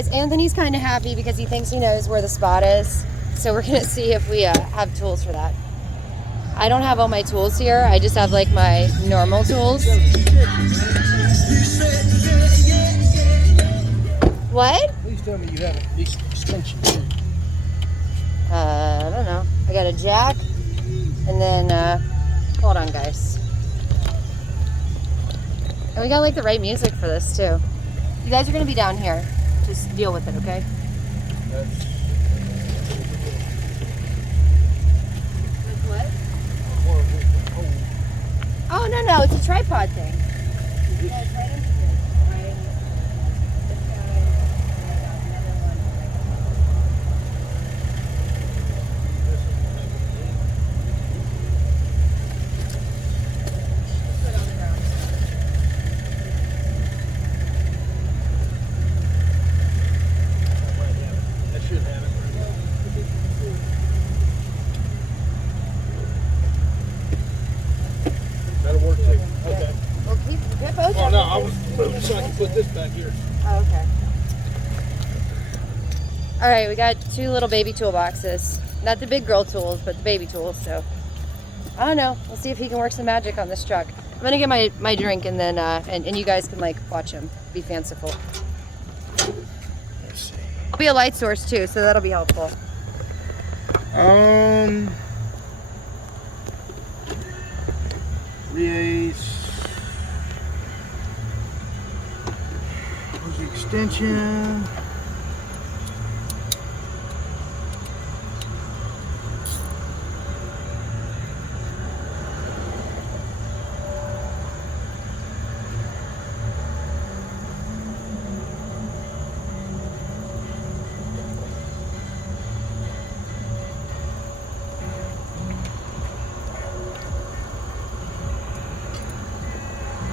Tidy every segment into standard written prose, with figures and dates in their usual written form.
Anthony's kind of happy because he thinks he knows where the spot is. So we're going to see if we have tools for that. I don't have all my tools here. I just have like my normal tools. What? Please tell me you have a decent extension too. I don't know. I got a jack. And then, hold on guys. And we got like the right music for this too. You guys are going to be down here. Just deal with it, okay? With what? Oh, no, it's a tripod thing. Yeah, it's right in here. Right. This guy, I got another one. Put it on the ground. That should have it. That'll work too. Okay. Well, get both. Oh no, I was moving so I can put this back here. Oh, okay. All right, we got 2 little baby toolboxes. Not the big girl tools, but the baby tools. So I don't know. We'll see if he can work some magic on this truck. I'm gonna get my drink and then and you guys can like watch him be fanciful. Let's see. I'll be a light source too, so that'll be helpful. 3/8. Where's the extension?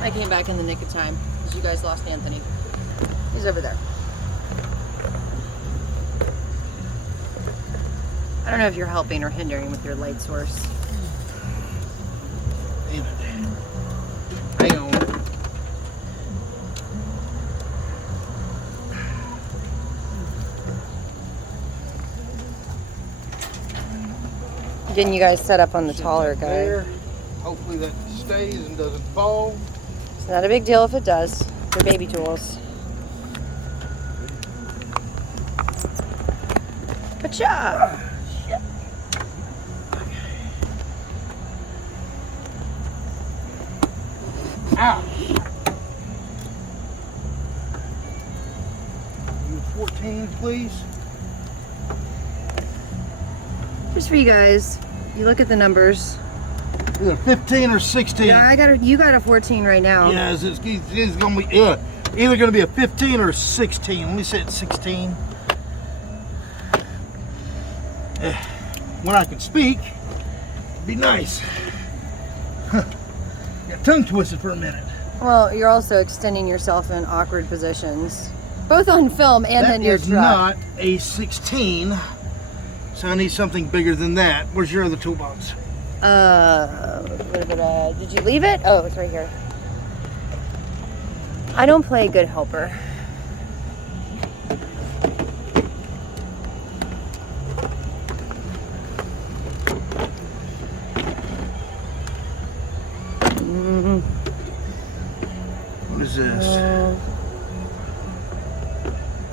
I came back in the nick of time because you guys lost Anthony. He's over there. I don't know if you're helping or hindering with your light source. Damn it. Hang on. Didn't you guys set up on the taller guy? There. Hopefully that stays and doesn't fall. It's not a big deal if it does. They're baby tools. Good job. Ow. 14, please. Just for you guys, you look at the numbers. Either 15 or 16. Yeah, you got a 14 right now. Yeah, it's gonna be either gonna be a 15 or a 16. Let me say it's 16. When I can speak, it'd be nice. Got tongue twisted for a minute. Well, you're also extending yourself in awkward positions, both on film and in your truck. That is not a 16, so I need something bigger than that. Where's your other toolbox? Did you leave it? Oh, it's right here. I don't play good helper. What is this?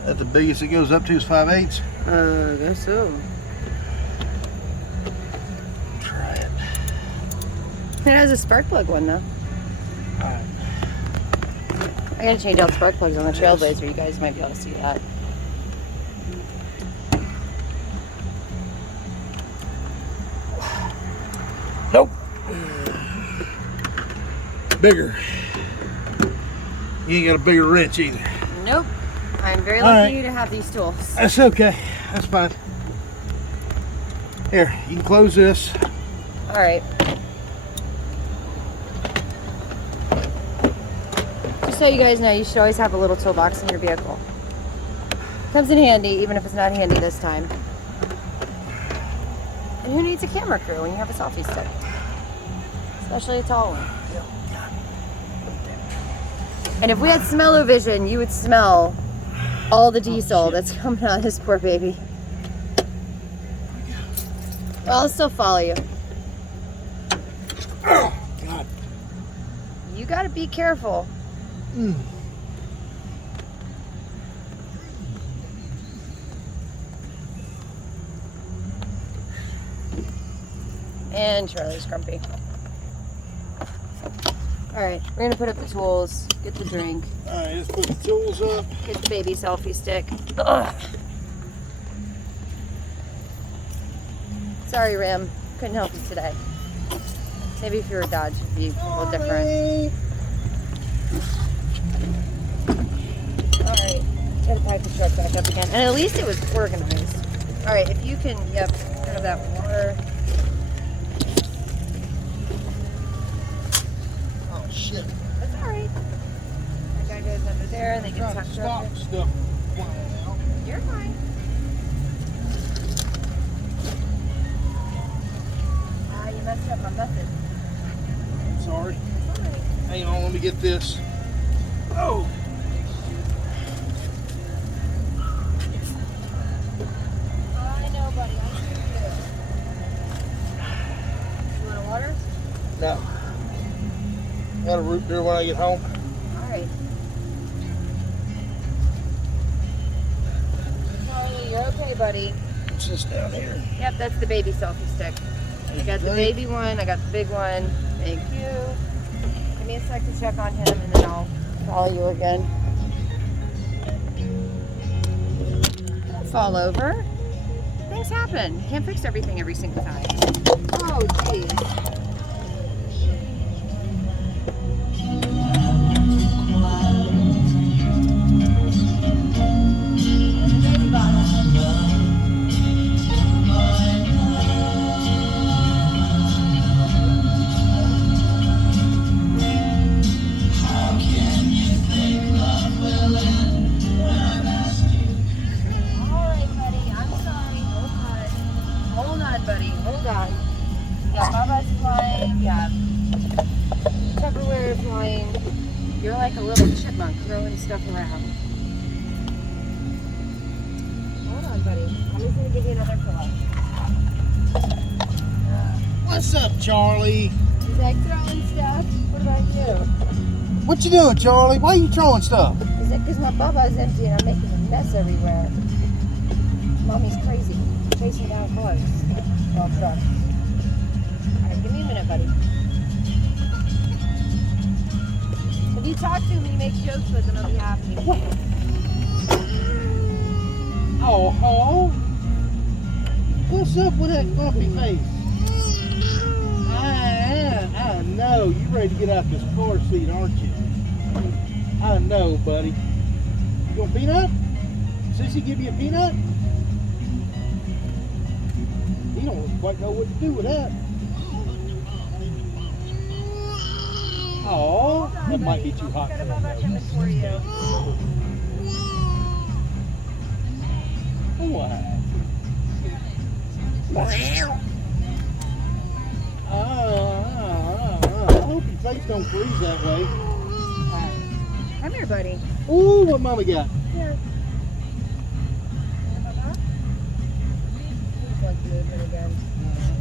That the biggest it goes up to is 5/8? I guess so. Try it. It has a spark plug one though. Alright. I gotta change out spark plugs on the Trailblazer. You guys might be able to see that. Nope. Bigger. You ain't got a bigger wrench either. Nope. I'm very All lucky right. to have these tools. That's okay. That's fine. Here, you can close this. All right. Just so you guys know, you should always have a little toolbox in your vehicle. Comes in handy, even if it's not handy this time. And who needs a camera crew when you have a selfie stick? Especially a tall one. And if we had smell-o-vision, you would smell all the diesel that's coming out of this poor baby. Well, I'll still follow you. Oh, God. You gotta be careful. And Charlie's grumpy. Alright, we're gonna put up the tools, get the drink. Alright, let's put the tools up. Get the baby selfie stick. Ugh. Sorry, Rim. Couldn't help you today. Maybe if you were a Dodge, it'd be a little different. Alright, try to pipe the truck back up again. And at least it was organized. Alright, if you can, yep, have that water. Oh, shit. That's alright. That guy goes under there and they get tucked stop up. stuff flying out. You're fine. Ah, you messed up my method. Sorry. It's alright. Hang on, let me get this. Oh! I know, buddy. I sure do. You want a water? No. Got a root beer when I get home. Alright. Charlie, you're okay, buddy. What's this down here? Yep, that's the baby selfie stick. I got the baby one, I got the big one. Thank you. Give me a sec to check on him and then I'll follow you again. Don't fall over. Things happen. Can't fix everything every single time. Oh, jeez. Buddy, hold on. Yeah, Baba's flying. Yeah, Tupperware is flying. You're like a little chipmunk throwing stuff around. Hold on, buddy. I'm just gonna give you another pillow. What's up, Charlie? He's like throwing stuff. What about you? What you doing, Charlie? Why are you throwing stuff? Is it because my Baba's empty and I'm making a mess everywhere? Mommy's crazy, chasing down cars. Well, trucks. Alright, give me a minute, buddy. If you talk to him and you make jokes with him, I'll be happy. Oh, what's up with that grumpy face? I know. You ready to get out this car seat, aren't you? I know, buddy. You want a peanut? Sissy give you a peanut? He don't quite know what to do with that. Oh, that might be too hot for him. For you. What? I hope your face don't freeze that way. Come here, buddy. Ooh, what Mama got? Here. He's like moving again.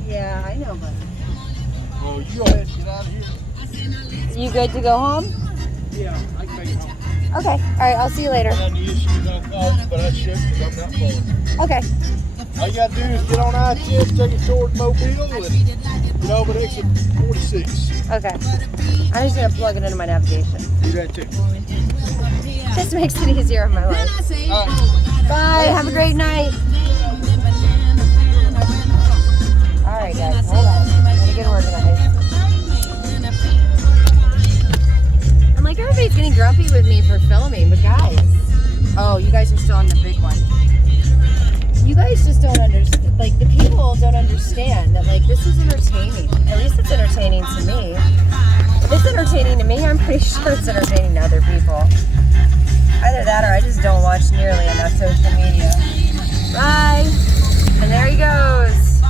Yeah, I know, buddy. Oh, you go ahead and get out of here. You good to go home? Yeah, I can make it home. Okay. All right. I'll see you later. I had any issues on call, but I should because I'm not far. Okay. All you got to do is get on I-10, take it toward Mobile, and get over to exit 46. Okay. I'm just gonna plug it into my navigation. Do that too. Just makes it easier in my life. All right. Bye. Have a great night. All right, guys. Hold on. I'm gonna get organized. I'm like, everybody's getting grumpy with me for filming, but guys. Oh, you guys are still on the big one. You guys just don't understand. Like, the people don't understand that, like, this is entertaining. At least it's entertaining to me. If it's entertaining to me, I'm pretty sure it's entertaining to other people. Either that or I just don't watch nearly enough social media. Bye. And there he goes.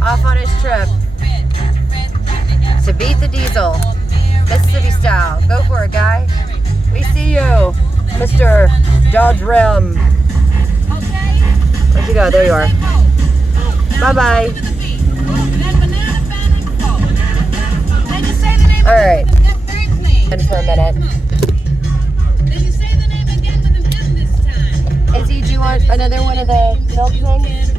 Off on his trip. To beat the diesel. Mississippi style. Go for it, guy. We see you, Mr. Dodge Ram. Where'd you go? There you are. Bye-bye. All right. And for a minute. Izzy, do you want another one of the milk things?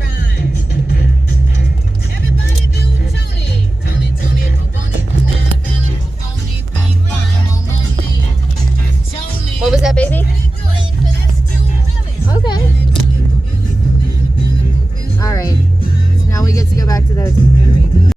What was that, baby? Okay. All right. So now we get to go back to the hotel.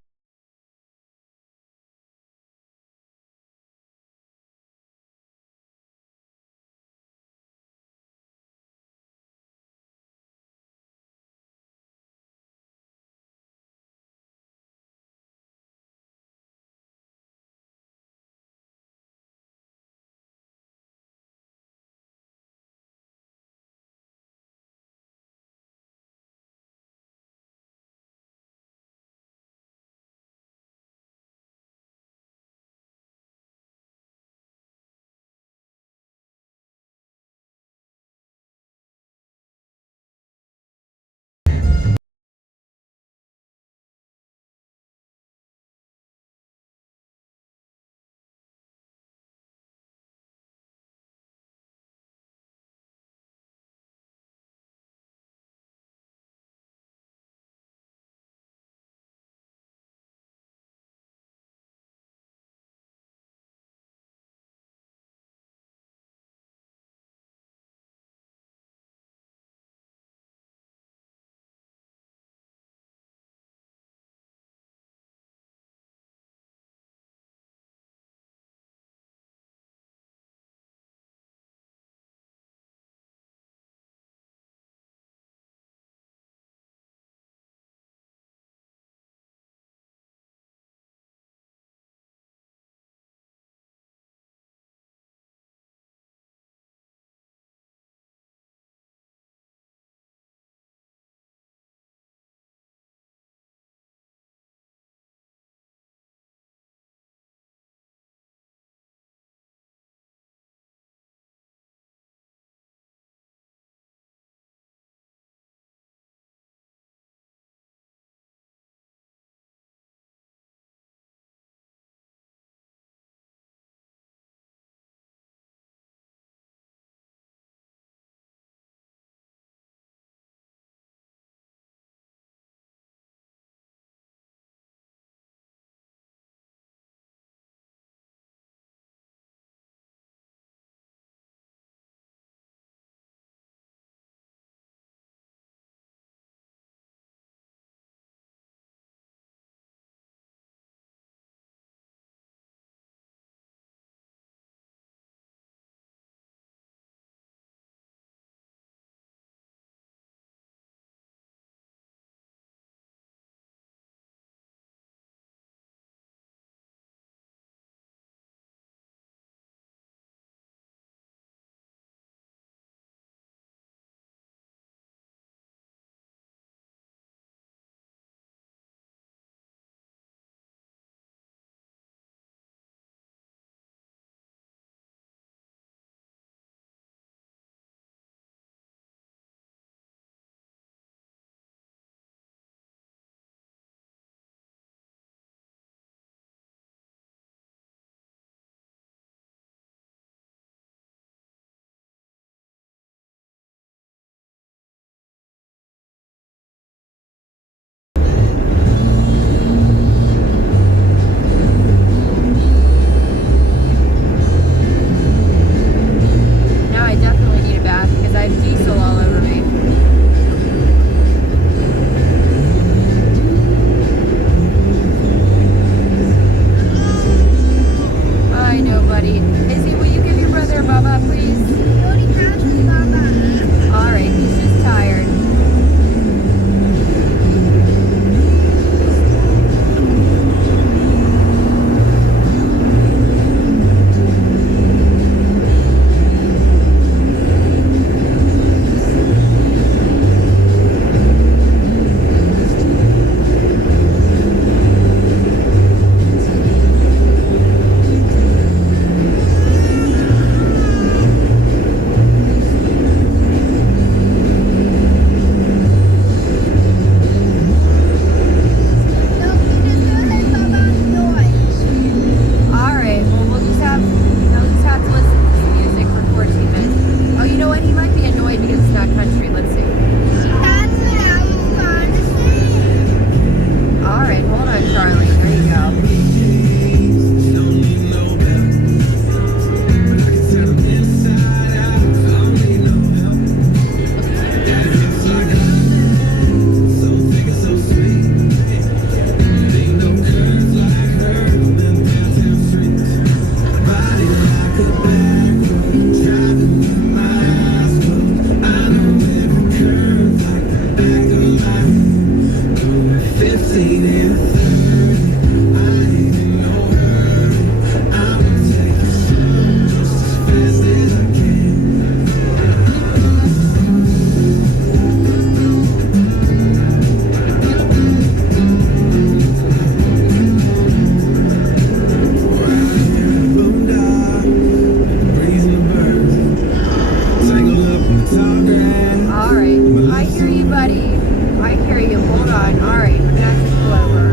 hear you, buddy. I hear you. Hold on. All right, I'm gonna have to pull over.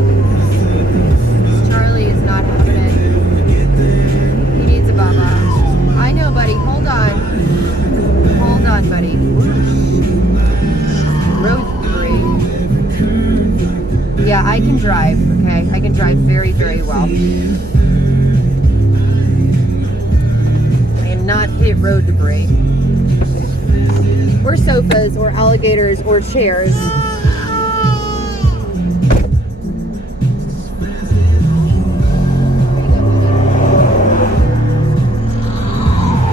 Charlie is not having it. He needs a baba. I know, buddy. Hold on. Hold on, buddy. Road debris. Yeah, I can drive, okay? I can drive very, very well. I am not hit road debris. Or sofas, or alligators, or chairs.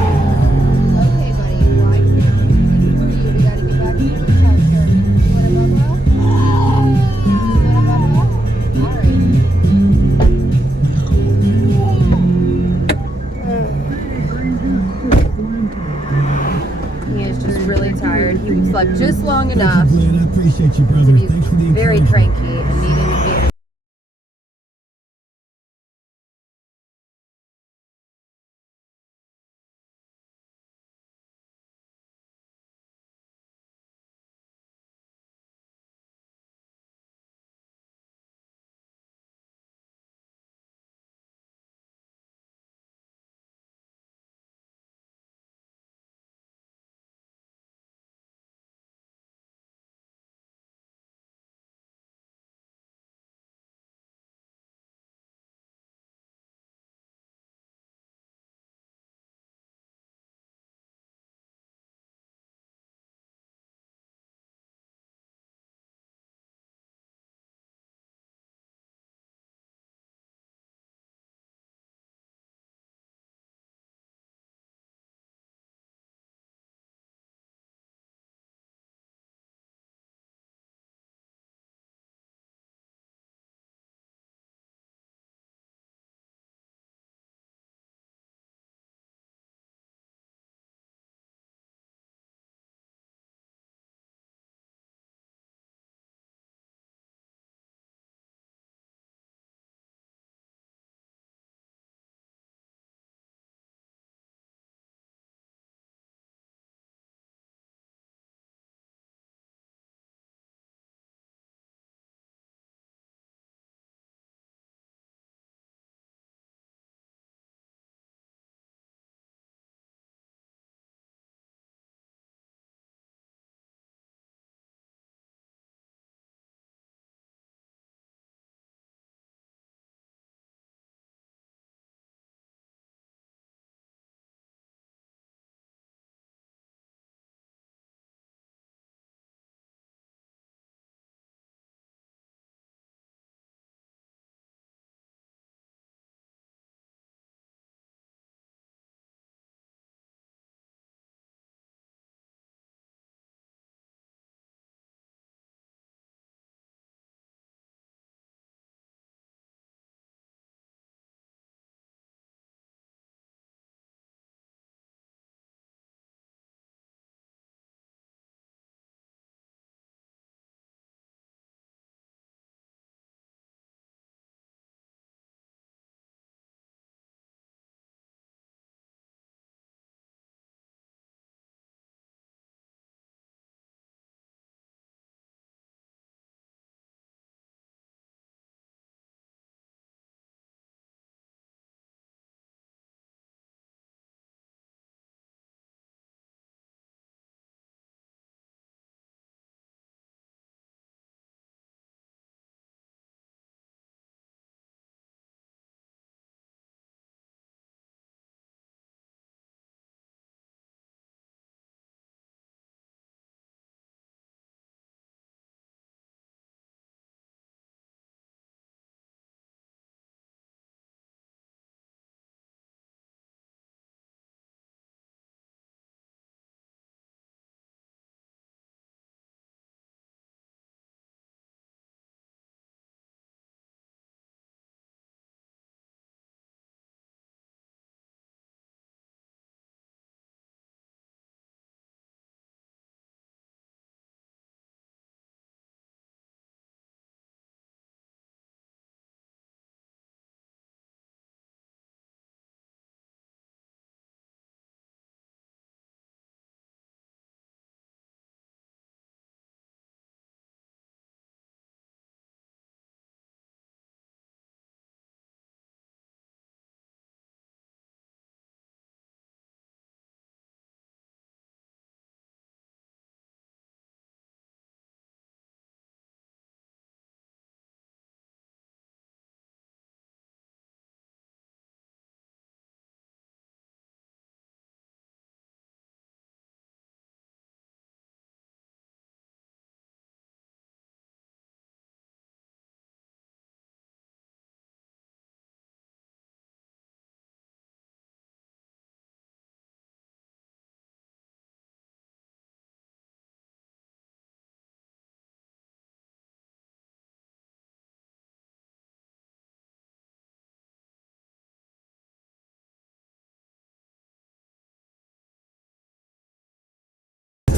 Okay, buddy. Well, I can't do anything for you. We gotta get back to the hotel, sir. You want a bubba? You want a bubba? All right. He is just really tired. He slept just long enough I appreciate you, to brother. be Thanks for the very encouragement. cranky and needing to be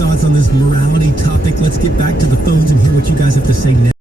thoughts on this morality topic. Let's get back to the phones and hear what you guys have to say now.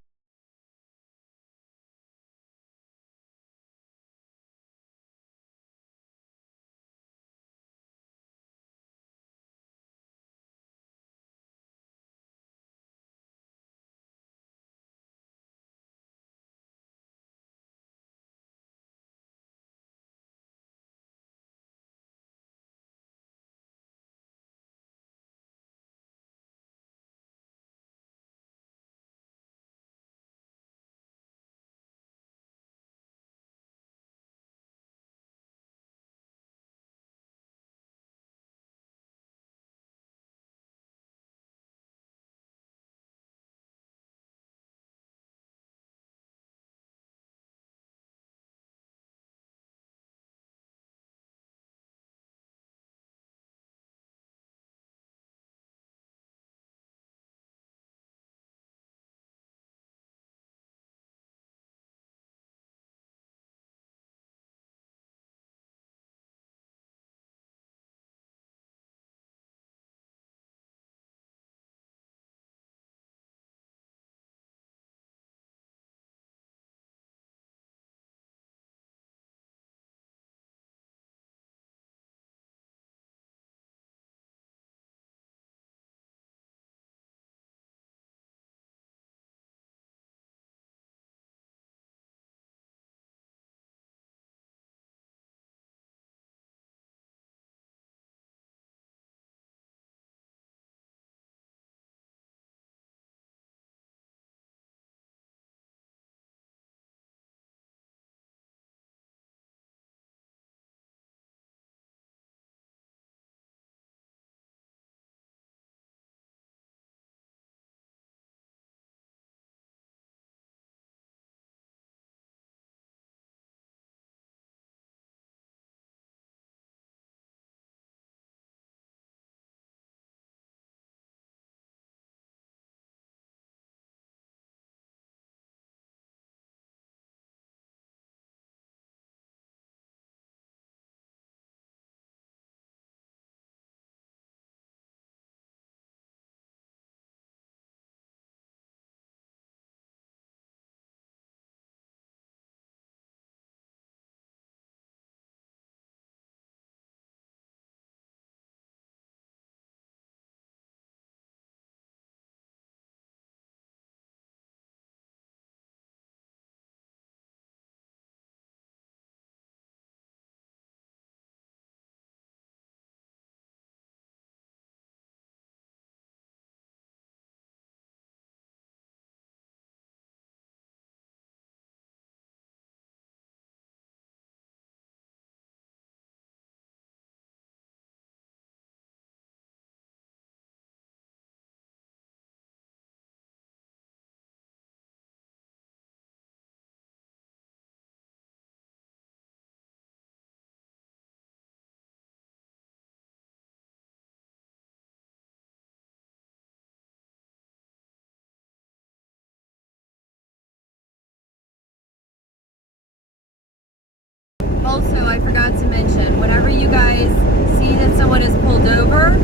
Also, I forgot to mention, whenever you guys see that someone is pulled over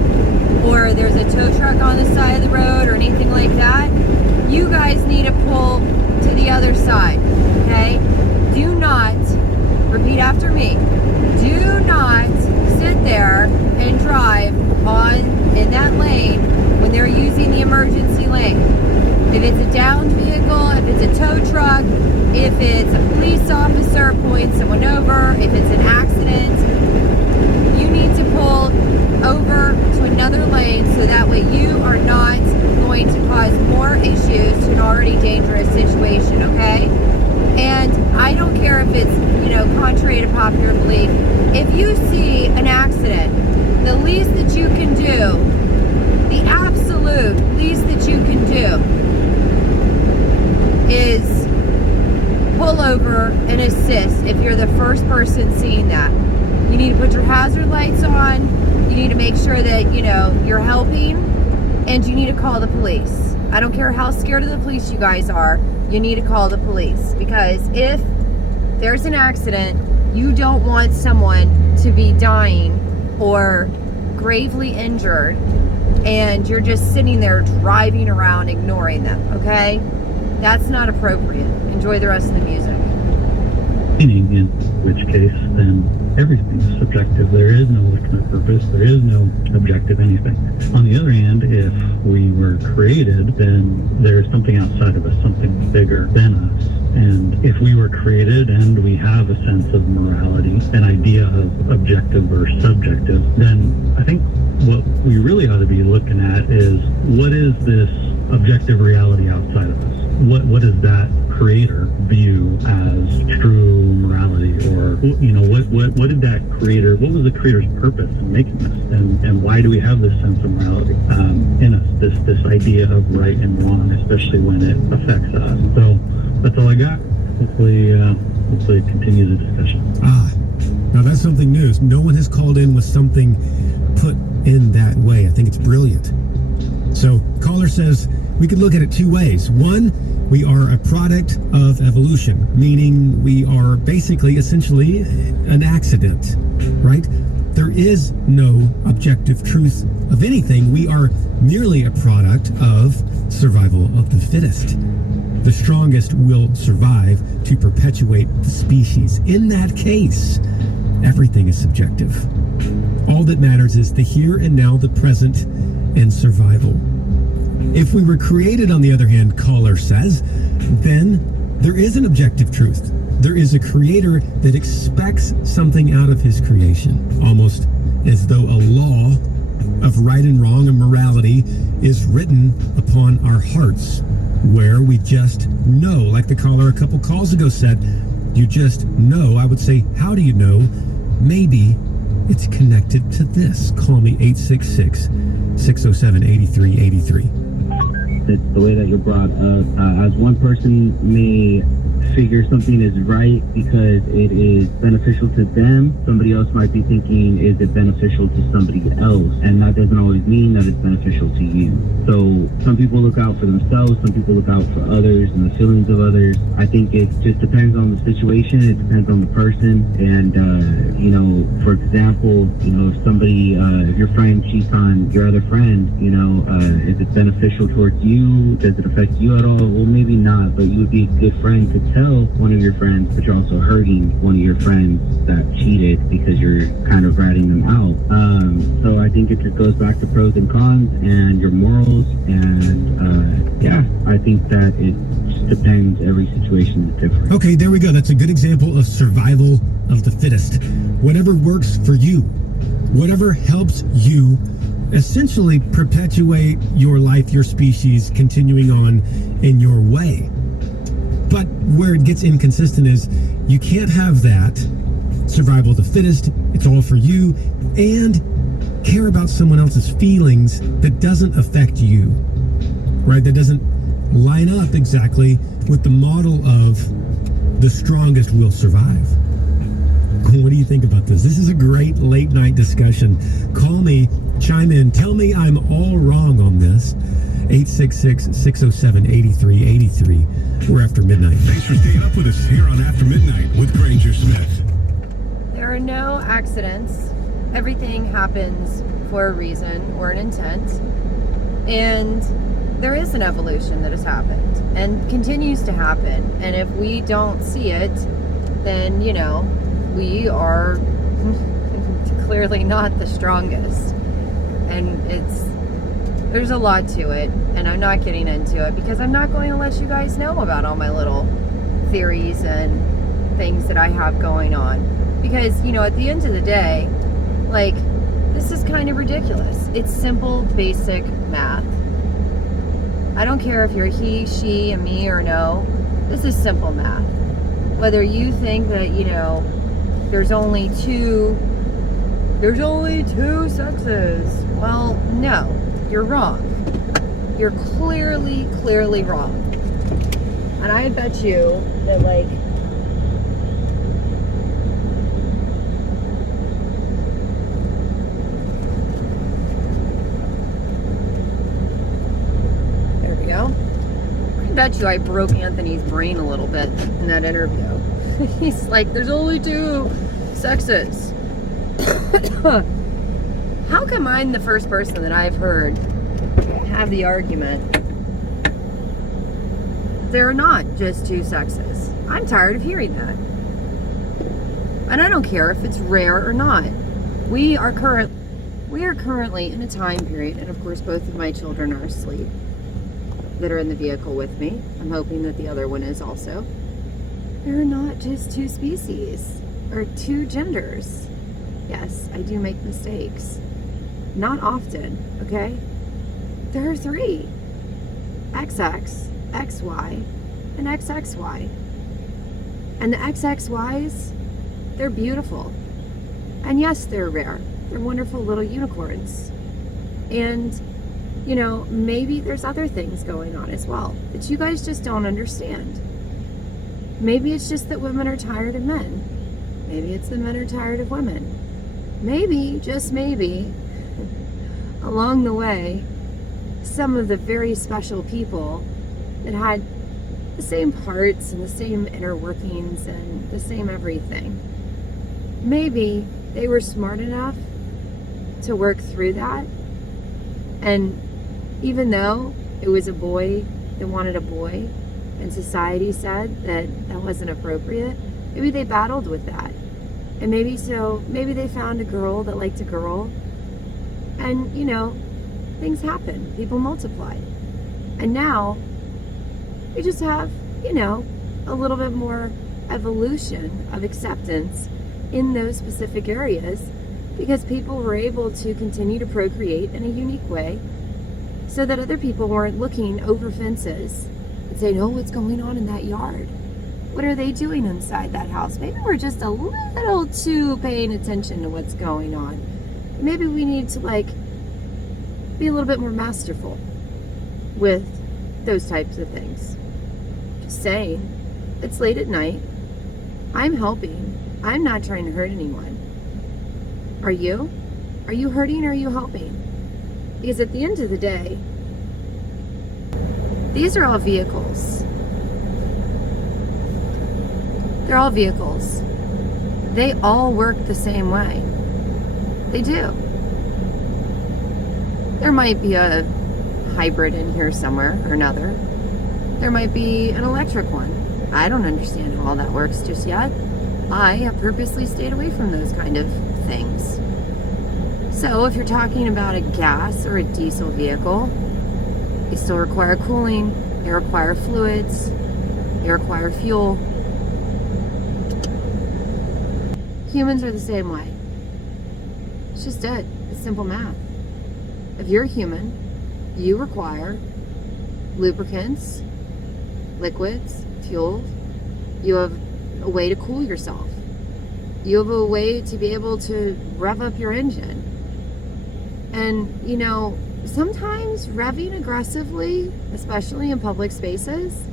or there's a tow truck on the side of the road or anything like that, you guys need to pull to the other side, okay? Do not, repeat after me, do not sit there and drive in that lane when they're using the emergency lane. If it's a downed vehicle, if it's a tow truck, if it's a police officer pulling someone over, if it's an accident, you need to pull over to another lane so that way you are not going to cause more issues to an already dangerous situation, okay? And I don't care if it's, contrary to popular belief, if you see an accident, the least that you can do, the absolute least that you can do is pull over and assist if you're the first person seeing that. You need to put your hazard lights on, you need to make sure that, you're helping, and you need to call the police. I don't care how scared of the police you guys are, you need to call the police, because if there's an accident, you don't want someone to be dying or gravely injured and you're just sitting there driving around ignoring them, okay? That's not appropriate. Enjoy the rest of the music. Meaning, in which case, then everything is subjective. There is no ultimate purpose. There is no objective anything. On the other hand, if we were created, then there's something outside of us, something bigger than us. And if we were created and we have a sense of morality, an idea of objective or subjective, then I think what we really ought to be looking at is, what is this objective reality outside of us? What does that creator view as true morality? Or, you know, what did that creator, what was the creator's purpose in making this? And why do we have this sense of morality in us, this idea of right and wrong, especially when it affects us? So that's all I got. Hopefully it continues the discussion. Now that's something new. No one has called in with something put in that way. I think it's brilliant. So caller says we could look at it two ways. One, we are a product of evolution, meaning we are basically, essentially, an accident, right? There is no objective truth of anything. We are merely a product of survival of the fittest. The strongest will survive to perpetuate the species. In that case, everything is subjective. All that matters is the here and now, the present, and survival. If we were created, on the other hand, caller says, then there is an objective truth. There is a creator that expects something out of his creation, almost as though a law of right and wrong and morality is written upon our hearts, where we just know, like the caller a couple calls ago said, you just know. I would say, how do you know? Maybe it's connected to this. Call me 866-607-8383. It's the way that you're brought up. As one person may figure something is right because it is beneficial to them, somebody else might be thinking, is it beneficial to somebody else? And that doesn't always mean that it's beneficial to you. So some people look out for themselves, some people look out for others and the feelings of others. I think it just depends on the situation, it depends on the person. And, you know, for example, you know, if somebody, if your friend cheats on your other friend, you know, is it beneficial towards you? Does it affect you at all? Well, maybe not, but you would be a good friend to tell one of your friends, but you're also hurting one of your friends that cheated because you're kind of ratting them out. So I think it just goes back to pros and cons and your morals. And yeah, I think that it just depends. Every situation is different. Okay, there we go. That's a good example of survival of the fittest. Whatever works for you, whatever helps you essentially perpetuate your life, your species, continuing on in your way. But where it gets inconsistent is you can't have that survival of the fittest, it's all for you, and care about someone else's feelings that doesn't affect you, right? That doesn't line up exactly with the model of the strongest will survive. What do you think about this? This is a great late night discussion. Call me, chime in, tell me I'm all wrong on this. 866-607-8383. We're After Midnight. Thanks for staying up with us here on After Midnight with Granger Smith. There are no accidents. Everything happens for a reason or an intent. And there is an evolution that has happened and continues to happen. And if we don't see it, then, you know, we are clearly not the strongest. And there's a lot to it, and I'm not getting into it because I'm not going to let you guys know about all my little theories and things that I have going on. Because, you know, at the end of the day, like, this is kind of ridiculous. It's simple, basic math. I don't care if you're he, she, a me, or no. This is simple math. Whether you think that, you know, there's only two sexes. Well, no. You're wrong. You're clearly wrong. And I bet you that, like, there we go. I bet you I broke Anthony's brain a little bit in that interview. He's like, there's only two sexes. How come I'm the first person that I've heard have the argument. There are not just two sexes. I'm tired of hearing that. And I don't care if it's rare or not. We are currently in a time period, and of course both of my children are asleep that are in the vehicle with me. I'm hoping that the other one is also. There are not just two species or two genders. Yes, I do make mistakes. Not often, okay? There are three. XX, XY, and XXY. And the XXYs, they're beautiful. And yes, they're rare. They're wonderful little unicorns. And, you know, maybe there's other things going on as well that you guys just don't understand. Maybe it's just that women are tired of men. Maybe it's that men are tired of women. Maybe, just maybe, along the way, some of the very special people that had the same parts and the same inner workings and the same everything, maybe they were smart enough to work through that. And even though it was a boy that wanted a boy and society said that that wasn't appropriate, maybe they battled with that. And maybe they found a girl that liked a girl. And, you know, things happen. People multiply. And now we just have, you know, a little bit more evolution of acceptance in those specific areas because people were able to continue to procreate in a unique way so that other people weren't looking over fences and saying, oh, what's going on in that yard? What are they doing inside that house? Maybe we're just a little too paying attention to what's going on. Maybe we need to, like, be a little bit more masterful with those types of things. Just saying. It's late at night. I'm helping. I'm not trying to hurt anyone. Are you? Are you hurting or are you helping? Because at the end of the day, these are all vehicles. They're all vehicles. They all work the same way. They do. There might be a hybrid in here somewhere or another. There might be an electric one. I don't understand how all that works just yet. I have purposely stayed away from those kind of things. So if you're talking about a gas or a diesel vehicle, they still require cooling, they require fluids, they require fuel. Humans are the same way. It's just it. It's simple math. If you're human, you require lubricants, liquids, fuel. You have a way to cool yourself. You have a way to be able to rev up your engine. And, you know, sometimes revving aggressively, especially in public spaces,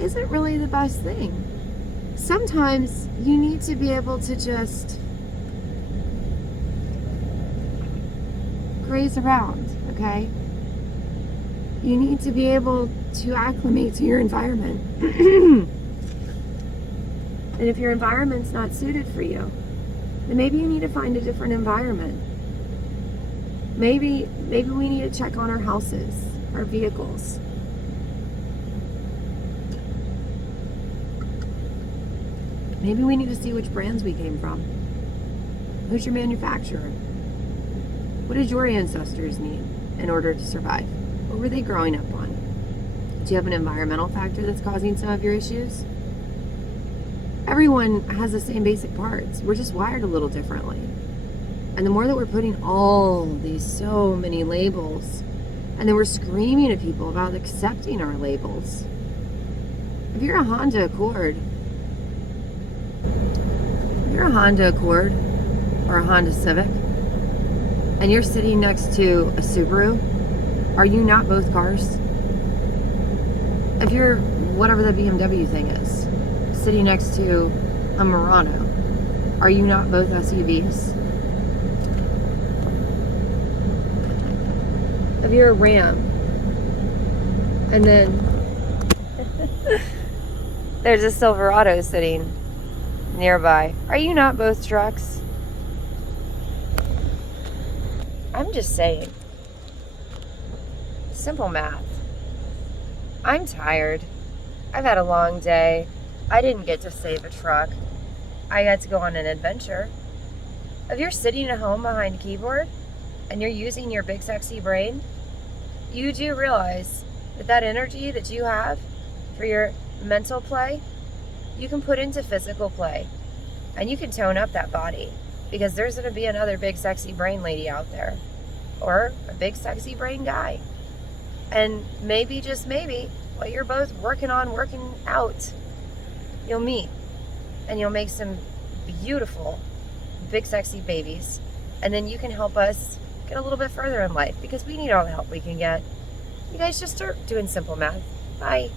isn't really the best thing. Sometimes you need to be able to just graze around, okay? You need to be able to acclimate to your environment. And if your environment's not suited for you, then maybe you need to find a different environment. Maybe we need to check on our houses, our vehicles. Maybe we need to see which brands we came from. Who's your manufacturer? What did your ancestors need in order to survive? What were they growing up on? Do you have an environmental factor that's causing some of your issues? Everyone has the same basic parts. We're just wired a little differently. And the more that we're putting all these so many labels, and then we're screaming at people about accepting our labels. If you're a Honda Accord or a Honda Civic, and you're sitting next to a Subaru, are you not both cars? If you're whatever the BMW thing is, sitting next to a Murano, are you not both SUVs? If you're a Ram, and then there's a Silverado sitting nearby, are you not both trucks? I'm just saying. Simple math. I'm tired. I've had a long day. I didn't get to save a truck. I got to go on an adventure. If you're sitting at home behind a keyboard and you're using your big sexy brain, you do realize that that energy that you have for your mental play, you can put into physical play. And you can tone up that body, because there's going to be another big sexy brain lady out there, or a big sexy brain guy. And maybe, just maybe, while you're both working out, you'll meet and you'll make some beautiful big sexy babies. And then you can help us get a little bit further in life, because we need all the help we can get. You guys just start doing simple math. Bye.